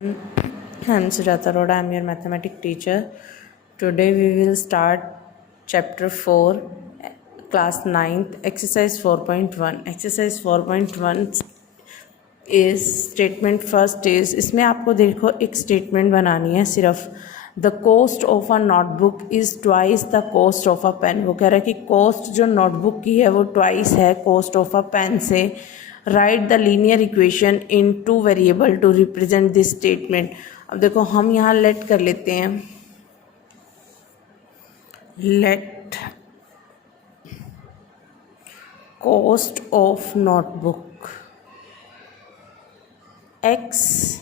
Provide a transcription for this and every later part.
I'm Sujata Roda. I'm your mathematics teacher. Today we will start chapter 4, class 9th, exercise 4.1. Exercise 4.1 is statement first is, इसमें आपको देखो एक statement बनानी है सिर्फ, the cost of a notebook is twice the cost of a pen. वो कह रहा है कि कॉस्ट जो नोटबुक की है वो ट्वाइस है कॉस्ट ऑफ अ पेन से। Write the linear equation in two variable to represent this statement. अब देखो हम यहाँ लेट कर लेते हैं, let cost of notebook x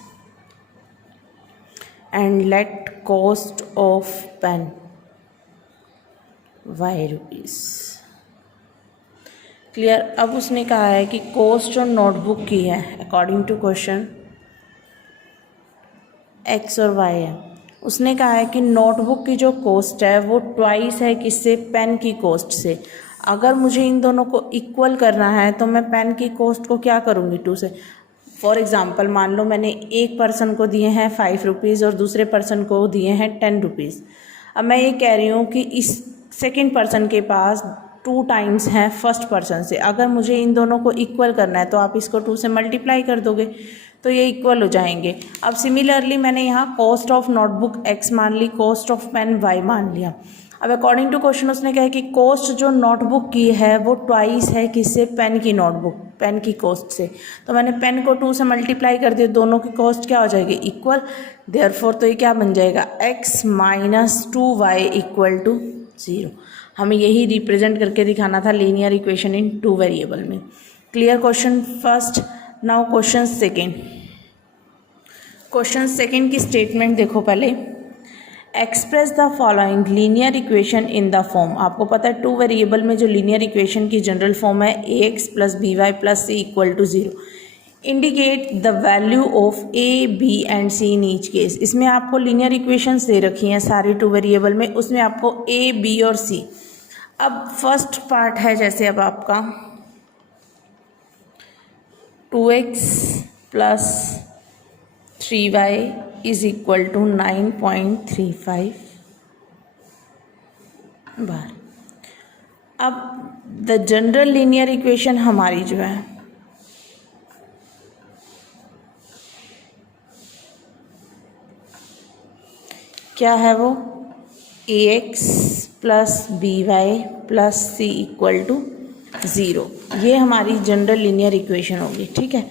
and let cost of pen y rupees। Clear. अब उसने कहा है कि कॉस्ट जो नोटबुक की है अकॉर्डिंग टू क्वेश्चन x और y है। उसने कहा है कि नोटबुक की जो कॉस्ट है वो ट्वाइस है किससे, पेन की कॉस्ट से। अगर मुझे इन दोनों को इक्वल करना है तो मैं पेन की कॉस्ट को क्या करूँगी, 2 से। फॉर एग्ज़ाम्पल मान लो मैंने एक पर्सन को दिए हैं 5 रुपीज़ और दूसरे पर्सन को दिए हैं 10 रुपीज़। अब मैं ये कह रही हूँ कि इस सेकंड पर्सन के पास 2 टाइम्स हैं फर्स्ट पर्सन से। अगर मुझे इन दोनों को इक्वल करना है तो आप इसको 2 से मल्टीप्लाई कर दोगे तो ये इक्वल हो जाएंगे। अब सिमिलरली मैंने यहाँ कॉस्ट ऑफ नोटबुक x मान ली, कॉस्ट ऑफ पेन y मान लिया। अब अकॉर्डिंग टू क्वेश्चन उसने कहा कि कॉस्ट जो नोटबुक की है वो ट्वाइस है किससे, पेन की नोटबुक, पेन की कॉस्ट से। तो मैंने पेन को 2 से मल्टीप्लाई कर दिया, दोनों की कॉस्ट क्या हो जाएगी, इक्वल। देयरफॉर तो ये क्या बन जाएगा, x minus 2y equal to 0। हमें यही रिप्रेजेंट करके दिखाना था लीनियर इक्वेशन इन 2 वेरिएबल में। Clear question first. Now question second. Question second की स्टेटमेंट देखो पहले। Express the following linear equation in the form. आपको पता है 2 वेरिएबल में जो लीनियर इक्वेशन की जनरल फॉर्म है ax plus by plus c equal to 0। Indicate the value of a b and c in each case. इसमें आपको linear equations दे रखी हैं सारी 2 वेरिएबल में, उसमें आपको a b और c। अब फर्स्ट पार्ट है जैसे अब आपका 2x plus 3y is equal to 9.35 bar. अब द जनरल लीनियर इक्वेशन हमारी जो है क्या है, वो ax plus by plus c equal to 0। ये हमारी जनरल लीनियर इक्वेशन होगी, ठीक है।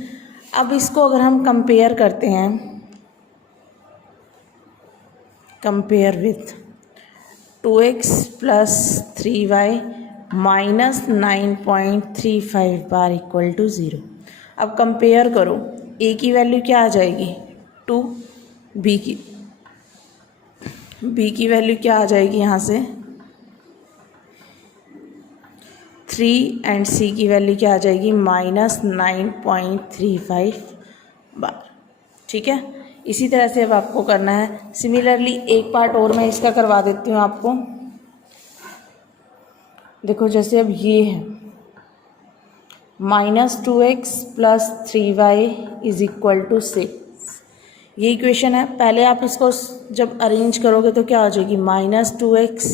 अब इसको अगर हम कंपेयर करते हैं, compare with 2x plus 3y minus 9.35 bar equal to 0। अब कंपेयर करो, a की वैल्यू क्या आ जाएगी 2, b की वैल्यू क्या आ जाएगी यहाँ से 3 एंड c की वैल्यू क्या आ जाएगी माइनस 9.35 बार, ठीक है। इसी तरह से अब आपको करना है। सिमिलरली एक पार्ट और मैं इसका करवा देती हूँ आपको। देखो जैसे अब ये है minus 2x plus 3y is equal to 6। ये इक्वेशन है। पहले आप इसको जब अरेंज करोगे तो क्या हो जाएगी, minus 2x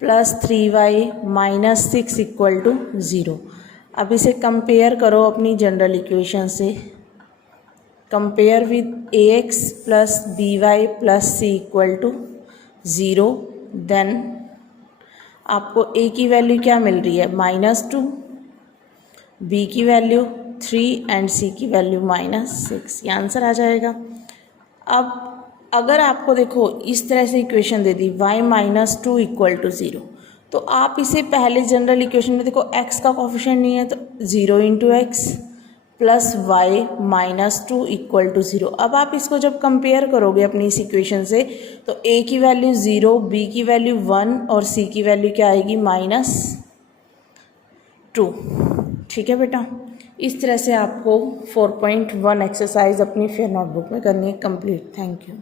plus 3y minus 6 equal to 0। अब इसे कंपेयर करो अपनी जनरल इक्वेशन से। Compare with ax plus by plus c equal to 0। Then आपको a की वैल्यू क्या मिल रही है -2, b की वैल्यू 3 एंड c की वैल्यू -6। ये आंसर आ जाएगा। अब अगर आपको देखो इस तरह से इक्वेशन दे दी y -2 इक्वल टू 0, तो आप इसे पहले जनरल इक्वेशन में देखो x का कोफिशिएंट नहीं है तो 0 इंटू एक्स प्लस y -2 इक्वल टू 0। अब आप इसको जब कंपेयर करोगे अपनी इस इक्वेशन से तो a की वैल्यू 0, b की वैल्यू 1 और c की वैल्यू क्या आएगी -2। ठीक है बेटा। इस तरह से आपको 4.1 एक्सरसाइज अपनी फेयर नोटबुक में करनी है कंप्लीट। Thank you.